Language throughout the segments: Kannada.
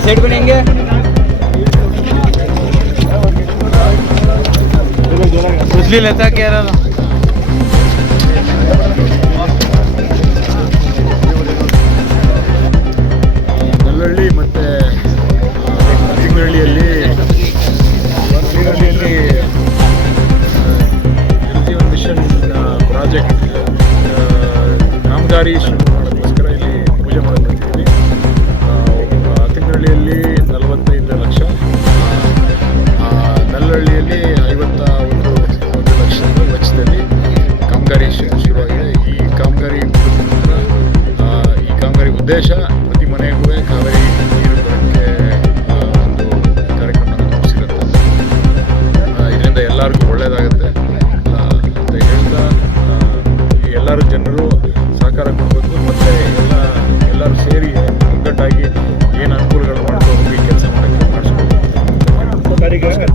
साइड बनेंगे उछली लेता कह रहा था ನಲ್ಲಹಳ್ಳಿ ಮತ್ತು ತಿಂಗಳ್ಳಿಯಲ್ಲಿ ಜಲಜೀವನ್ ಮಿಷನ್ ಪ್ರಾಜೆಕ್ಟ್ ಕಾಮಗಾರಿ ಶುರು ಮಾಡೋದಕ್ಕೋಸ್ಕರ ಇಲ್ಲಿ ಪೂಜೆ ಮಾಡಕ್ಕೆ ಬಂದಿದ್ದೀವಿ. ತಿಂಗಳ್ಳಿಯಲ್ಲಿ 45 ಲಕ್ಷ, ನಲ್ಲಹಳ್ಳಿಯಲ್ಲಿ 51 ಲಕ್ಷದ ವೆಚ್ಚದಲ್ಲಿ ಕಾಮಗಾರಿ ಶುರುವಾಗಿದೆ. ಈ ಕಾಮಗಾರಿ ಉದ್ದೇಶ ಪ್ರತಿ ಮನೆಗೂ ಕಾವೇರಿ ನೀರು ಬರೋಕ್ಕೆ ಒಂದು ಕಾರ್ಯಕ್ರಮನ ರೂಪಿಸಿರುತ್ತೆ. ಇದರಿಂದ ಎಲ್ಲರಿಗೂ ಒಳ್ಳೆಯದಾಗುತ್ತೆ ಅಂತ ಹೇಳ್ತಾ ಎಲ್ಲರೂ ಜನರು ಸಹಕಾರ ಕೊಡಬೇಕು ಮತ್ತು ಎಲ್ಲರೂ ಸೇರಿ ಒಗ್ಗಟ್ಟಾಗಿ ಏನು ಅನುಕೂಲಗಳು ಮಾಡ್ಕೊಂಡು ಈ ಕೆಲಸ ಮಾಡೋಕ್ಕೆ ಮಾಡಿಸ್ಬೇಕು.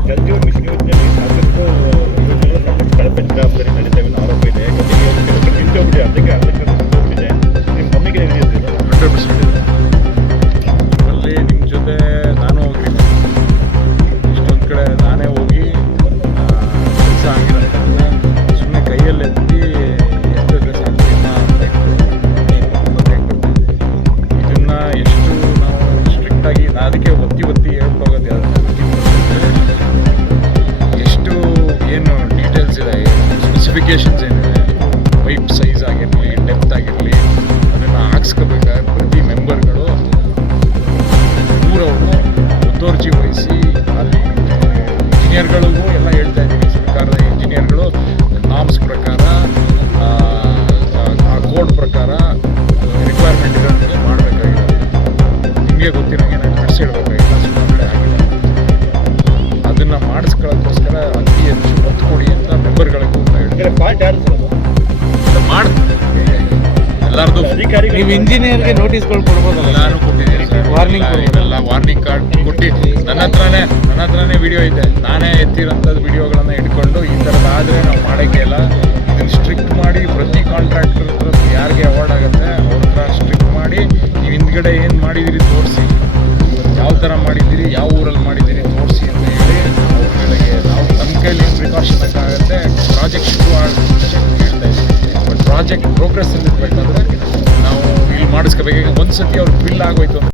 ಜಲಜೀವನ್ ಮಿಷನ್ ಯೋಜನೆಯಲ್ಲಿ ಸಾಕಷ್ಟು ಯೋಜನೆಗಳು ಸಾಕಷ್ಟು ಕಳಪೆ ಜವಾಬ್ದಾರಿ ನಡೀತಾ ಇದೆ ಆರೋಪ ಇದೆ. ಯಾಕಂದರೆ ನಿಂತೋಗ್ಬಿಟ್ಟು ಅದಕ್ಕೆ ಹೋಗ್ತಿದೆ. ನಿಮ್ಮ ಗಮನಿಗೆ 100% ಇದೆ. ಅಲ್ಲಿ ನಿಮ್ಮ ಜೊತೆ ನಾನು ಹೋಗಿದ್ದೀನಿ. ಇಷ್ಟೊಂದು ಕಡೆ ನಾನೇ ಹೋಗಿ ಕೆಲಸ ಆಗಿರೋದ್ರಿಂದ ಸುಮ್ಮನೆ ಕೈಯಲ್ಲಿ ಎತ್ತಿ ಎತ್ತಿದ್ರೆ ಸಾಕು ಇದನ್ನು ಎಷ್ಟು ನಾವು ಸ್ಟ್ರಿಕ್ಟಾಗಿ ಅದಕ್ಕೆ ಒತ್ತಿ ಹೇಳ್ಬೋಗೋದು ಯಾವುದು ಎಷ್ಟು ಏನು ಡೀಟೇಲ್ಸ್ ಇದೆ, ಸ್ಪೆಸಿಫಿಕೇಷನ್ಸ್ ಏನಿದೆ, ಪೈಪ್ ಸೈಜ್ ಆಗಿರಲಿ, ಡೆಪ್ತ್ ಆಗಿರಲಿ, ಅದನ್ನು ಹಾಕ್ಸ್ಕೋಬೇಕಾದ್ರೆ ಪ್ರತಿ ಮೆಂಬರ್ಗಳು ಊರವರು ಮುತುವರ್ಜಿ ವಹಿಸಿ ಅಲ್ಲಿ ಇಂಜಿನಿಯರ್ಗಳಿಗೂ ಎಲ್ಲ ಹೇಳ್ತಾ ಇದ್ದೀವಿ. ಸರ್ಕಾರದ ಇಂಜಿನಿಯರ್ಗಳು ನಾಮ್ಸ್ ಪ್ರಕಾರ ಆ ಕೋಡ್ ಪ್ರಕಾರ ರಿಕ್ವೈರ್ಮೆಂಟ್ಗಳಿಗೆ ಮಾಡಬೇಕಾಗಿರೋದು ನಿಮಗೆ ಗೊತ್ತಿರೋಂಗೆ ನಾನು ಬಿಡಿಸಿಡ್ಬೇಕಾಗಿಲ್ಲ, ಸುಮ್ಮನೆ ಆಗಿಲ್ಲ. ಅದನ್ನು ಮಾಡಿಸ್ಕೊಳ್ಳೋಕ್ಕೋಸ್ಕರ ಅತಿ ಹೆಚ್ಚು ಒತ್ತು ಕೊಡಿ ಅಂತ ಮೆಂಬರ್ಗಳಿಗೂ ಹೇಳ್ತಾರೆ. ಪಾಯಿಂಟ್ ಯಾರು ಎಲ್ಲರದು ಅಧಿಕಾರಿ ನೀವು ಇಂಜಿನಿಯರ್ಗೆ ನೋಟಿಸ್ಗಳು ಕೊಡ್ಬೋದಲ್ಲ? ನಾನು ಕೊಟ್ಟಿದ್ದೀನಿ ಸರ್, ವಾರ್ನಿಂಗ್ ಕಾರ್ಡ್ ಕೊಟ್ಟು ನನ್ನ ಹತ್ರನೇ ವಿಡಿಯೋ ಇದೆ. ನಾನೇ ಎತ್ತಿರೋಂಥದ್ದು ವಿಡಿಯೋಗಳನ್ನು ಇಟ್ಕೊಂಡು ಈ ಥರದ್ದಾದರೆ ನಾವು ಮಾಡೋಕ್ಕೆ ಇಲ್ಲ, ಇದನ್ನು ಸ್ಟ್ರಿಕ್ಟ್ ಮಾಡಿ ಪ್ರತಿ ಕಾಂಟ್ರಾಕ್ಟರ್ ಹತ್ರ ಯಾರಿಗೆ ಅವಾರ್ಡ್ ಆಗುತ್ತೆ ಅವ್ರ ಹತ್ರ ಸ್ಟ್ರಿಕ್ಟ್ ಮಾಡಿ ನೀವು ಹಿಂದ್ಗಡೆ ಏನು ಮಾಡಿದ್ದೀರಿ ತೋರಿಸಿ, ಯಾವ ಥರ ಮಾಡಿದ್ದೀರಿ, ಯಾವ ಊರಲ್ಲಿ ಮಾಡಿದ್ದೀರಿ ತೋರಿಸಿ ಅಂತ ಹೇಳಿ ಅವ್ರಿಗೆ ನಾವು ನಮ್ಮ ಕೈಲಿ ಏನು ಪ್ರಿಕಾಷನ್ ಆಗುತ್ತೆ ಪ್ರಾಜೆಕ್ಟ್ ಶುರು ಹೇಳ್ತಾ ಇದ್ದೀವಿ. ಬಟ್ ಪ್ರಾಜೆಕ್ಟ್ ಪ್ರೋಗ್ರೆಸ್ ಇರಬೇಕಾದ್ರೆ ನಾವು ಇಲ್ಲಿ ಮಾಡಿಸ್ಕೋಬೇಕು. ಒಂದು ಸತಿ ಅವ್ರಿಗೆ ಬಿಲ್ ಆಗೋಯ್ತು